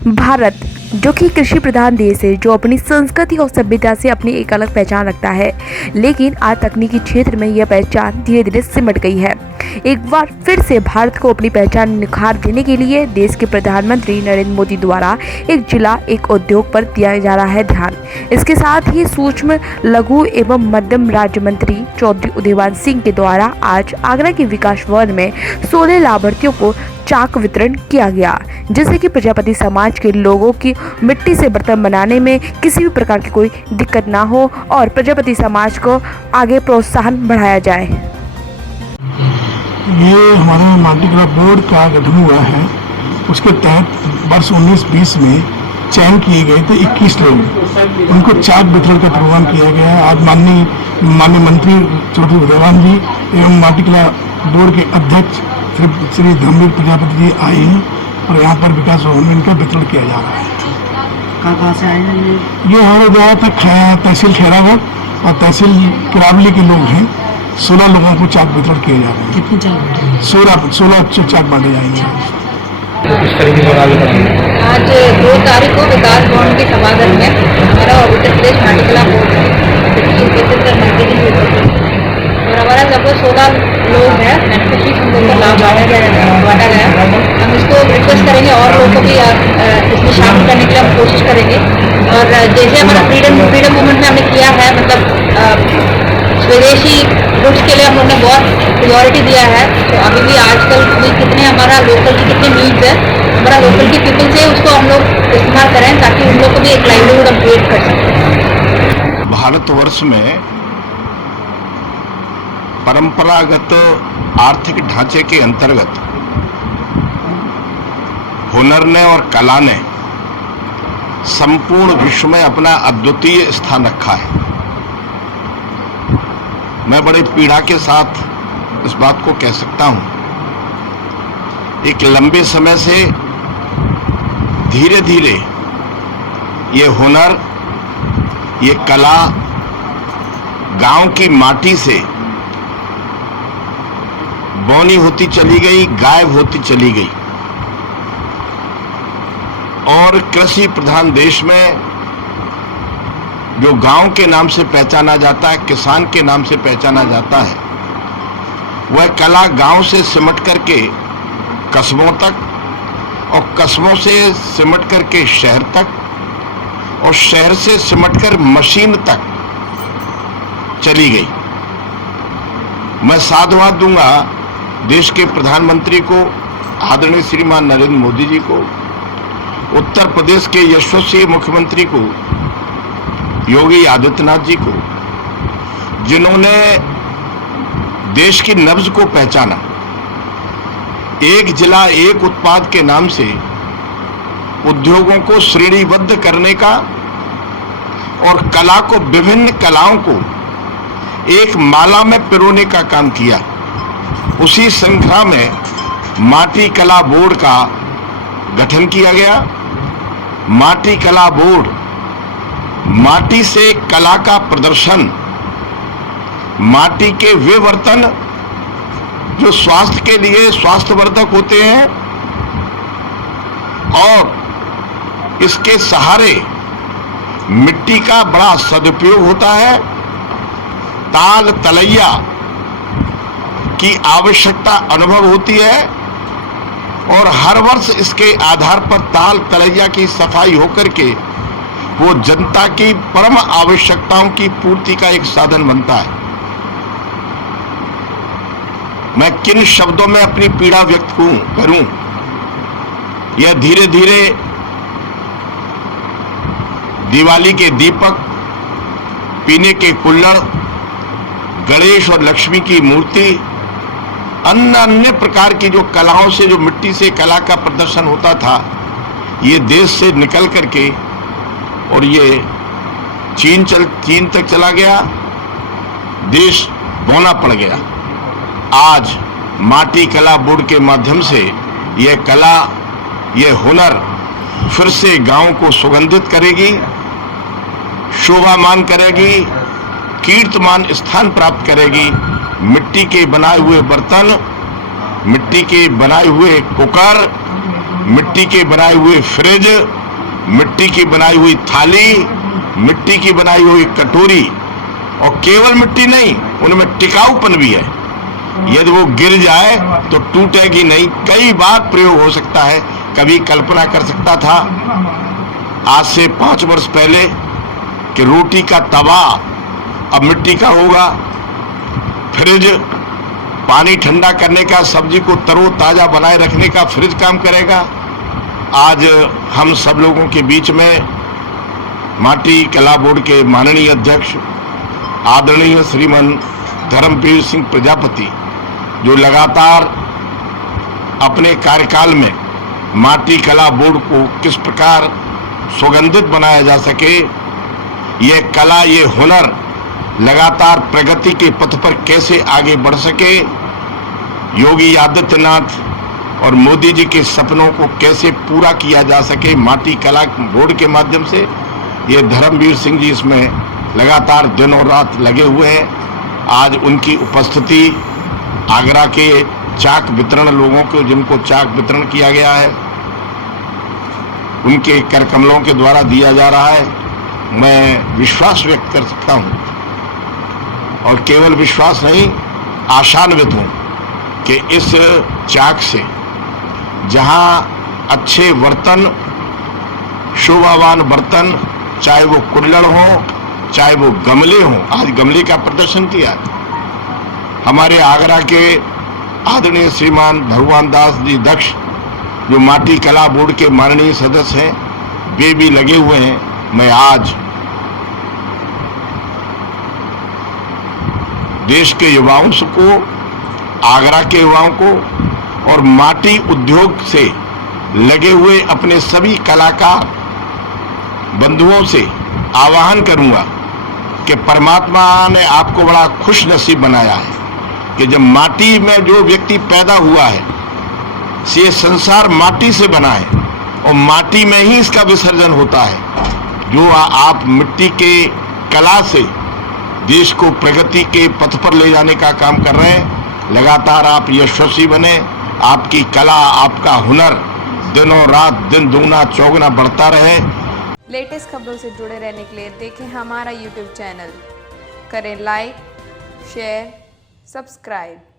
भारत जो कि कृषि प्रधान देश है, जो अपनी संस्कृति और सभ्यता से अपनी एक अलग पहचान रखता है, लेकिन आज तकनीकी क्षेत्र में यह पहचान धीरे धीरे सिमट गई है। एक बार फिर से भारत को अपनी पहचान निखार देने के लिए देश के प्रधानमंत्री नरेंद्र मोदी द्वारा एक जिला एक उद्योग पर दिया जा रहा है ध्यान। इसके साथ ही सूक्ष्म लघु एवं मध्यम राज्य मंत्री चौधरी उदयवान सिंह के द्वारा आज आगरा के विकास भवन में 16 लाभार्थियों को चाक वितरण किया गया, जिससे कि प्रजापति समाज के लोगों की मिट्टी से बर्तन बनाने में किसी भी प्रकार की कोई दिक्कत ना हो और प्रजापति समाज को आगे प्रोत्साहन बढ़ाया जाए। ये हमारा माटी कला बोर्ड का गठन हुआ है, उसके तहत वर्ष 19-20 में चयन किए गए थे 21 लोग, उनको चाक वितरण का प्रोग्राम किया गया है। आज माननीय मंत्री चौधरी उदयवान जी एवं माटी कला बोर्ड के अध्यक्ष श्री धर्मवीर प्रजापति जी आए हैं और यहाँ पर विकास भवन में इनका वितरण किया जा रहा है। कहाँ से आए हैं ये हमारे जहाँ तक तहसील खैरागढ़ और तहसील किरावली के लोग हैं। 16 लोगों को चाक वितरण किए जा रहे हैं। कितने चाक? 16 चाक बांटे जाएंगे। आज 2 तारीख को विकास भवन के सभागार में हमारा उत्तर प्रदेश माटी कला और हमारा लगभग 16 लोग हैं बेनिफिशरीज, हम लोग को लाभ बांटा गया। हम इसको रिक्वेस्ट करेंगे और लोगों को भी इसमें शामिल करने के लिए हम कोशिश करेंगे। और जैसे हमारा फ्रीडम मूवमेंट में हमने किया है, मतलब स्वदेशी गुड्स के लिए हम लोग ने बहुत प्रायोरिटी दिया है, तो अभी भी आजकल भी कितने हमारा लोकल की कितनी नीड्स है, हमारा लोकल की पीपल से उसको हम लोग इस्तेमाल करें ताकि उन लोग को भी एक लाइवलीहुड हम क्रिएट कर सकें। भारतवर्ष में परंपरागत आर्थिक ढांचे के अंतर्गत हुनर ने और कला ने संपूर्ण विश्व में अपना अद्वितीय स्थान रखा है। मैं बड़े पीड़ा के साथ इस बात को कह सकता हूं, एक लंबे समय से धीरे धीरे ये हुनर, ये कला गांव की माटी से बौनी होती चली गई, गायब होती चली गई और कृषि प्रधान देश में जो गांव के नाम से पहचाना जाता है, किसान के नाम से पहचाना जाता है, वह कला गांव से सिमट करके कस्बों तक और कस्बों से सिमट करके शहर तक और शहर से सिमटकर मशीन तक चली गई। मैं साधुवाद दूंगा देश के प्रधानमंत्री को, आदरणीय श्रीमान नरेंद्र मोदी जी को, उत्तर प्रदेश के यशस्वी मुख्यमंत्री को योगी आदित्यनाथ जी को, जिन्होंने देश की नब्ज को पहचाना। एक जिला एक उत्पाद के नाम से उद्योगों को श्रेणीबद्ध करने का और कला को, विभिन्न कलाओं को एक माला में पिरोने का काम किया। उसी श्रृंखला में माटी कला बोर्ड का गठन किया गया। माटी कला बोर्ड माटी से कला का प्रदर्शन, माटी के वे बर्तन जो स्वास्थ्य के लिए स्वास्थ्यवर्धक होते हैं और इसके सहारे मिट्टी का बड़ा सदुपयोग होता है। ताल तलैया की आवश्यकता अनुभव होती है और हर वर्ष इसके आधार पर ताल तलैया की सफाई होकर के वो जनता की परम आवश्यकताओं की पूर्ति का एक साधन बनता है। मैं किन शब्दों में अपनी पीड़ा व्यक्त करूं, यह धीरे धीरे दिवाली के दीपक, पीने के कुल्हड़, गणेश और लक्ष्मी की मूर्ति, अन्य प्रकार की जो कलाओं से, जो मिट्टी से कला का प्रदर्शन होता था, ये देश से निकल करके और ये चीन तक चला गया, देश बौना पड़ गया। आज माटी कला बोर्ड के माध्यम से यह कला, यह हुनर फिर से गांव को सुगंधित करेगी, शोभामान करेगी, कीर्तिमान स्थान प्राप्त करेगी। मिट्टी के बनाए हुए बर्तन, मिट्टी के बनाए हुए कुकर, मिट्टी के बनाए हुए फ्रिज, मिट्टी की बनाई हुई थाली, मिट्टी की बनाई हुई कटोरी, और केवल मिट्टी नहीं, उनमें टिकाऊपन भी है। यदि वो गिर जाए तो टूटेगी नहीं, कई बार प्रयोग हो सकता है। कभी कल्पना कर सकता था आज से 5 वर्ष पहले कि रोटी का तवा अब मिट्टी का होगा, फ्रिज पानी ठंडा करने का, सब्जी को तरोताजा बनाए रखने का फ्रिज काम करेगा। आज हम सब लोगों के बीच में माटी कला बोर्ड के माननीय अध्यक्ष आदरणीय श्रीमान धर्मवीर सिंह प्रजापति, जो लगातार अपने कार्यकाल में माटी कला बोर्ड को किस प्रकार सुगंधित बनाया जा सके, ये कला, ये हुनर लगातार प्रगति के पथ पर कैसे आगे बढ़ सके, योगी आदित्यनाथ और मोदी जी के सपनों को कैसे पूरा किया जा सके माटी कला बोर्ड के माध्यम से, ये धर्मवीर सिंह जी इसमें लगातार दिन और रात लगे हुए हैं। आज उनकी उपस्थिति आगरा के चाक वितरण लोगों को, जिनको चाक वितरण किया गया है, उनके कर कमलों के द्वारा दिया जा रहा है। मैं विश्वास व्यक्त कर सकता हूं, और केवल विश्वास नहीं, आशान्वित हूं कि इस चाक से जहां अच्छे बर्तन, शोभावान बर्तन, चाहे वो कुल्हड़ हो, चाहे वो गमले हों, आज गमले का प्रदर्शन किया हमारे आगरा के आदरणीय श्रीमान भगवान दास जी दक्ष, जो माटी कला बोर्ड के माननीय सदस्य हैं, वे भी लगे हुए हैं। मैं आज देश के युवाओं को, आगरा के युवाओं को और माटी उद्योग से लगे हुए अपने सभी कलाकार बंधुओं से आह्वान करूंगा कि परमात्मा ने आपको बड़ा खुश नसीब बनाया है कि जब माटी में जो व्यक्ति पैदा हुआ है, ये संसार माटी से बना है और माटी में ही इसका विसर्जन होता है। जो आप मिट्टी के कला से देश को प्रगति के पथ पर ले जाने का काम कर रहे हैं, लगातार आप यशस्वी बने, आपकी कला, आपका हुनर दिनों रात, दिन दुगना चौगुना बढ़ता रहे। लेटेस्ट खबरों से जुड़े रहने के लिए देखें हमारा यूट्यूब चैनल, करें लाइक, शेयर, सब्सक्राइब।